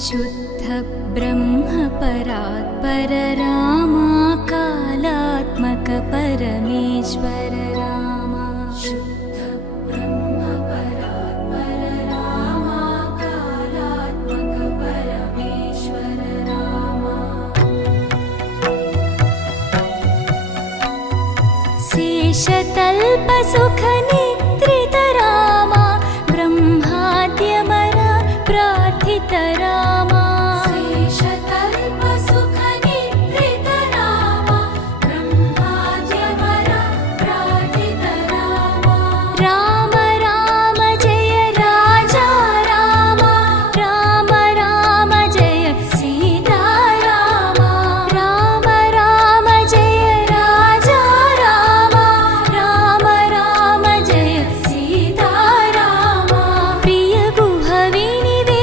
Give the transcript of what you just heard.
शुद्ध ब्रह्म परात्पर रामा कालात्मक परमेश्वर रामा शुद्ध ब्रह्म परात्पर रामा कालात्मक परमेश्वर रामा शेषतल्प सुख निद्रित रामा ब्रह्माद्यमर प्रार्थित रामा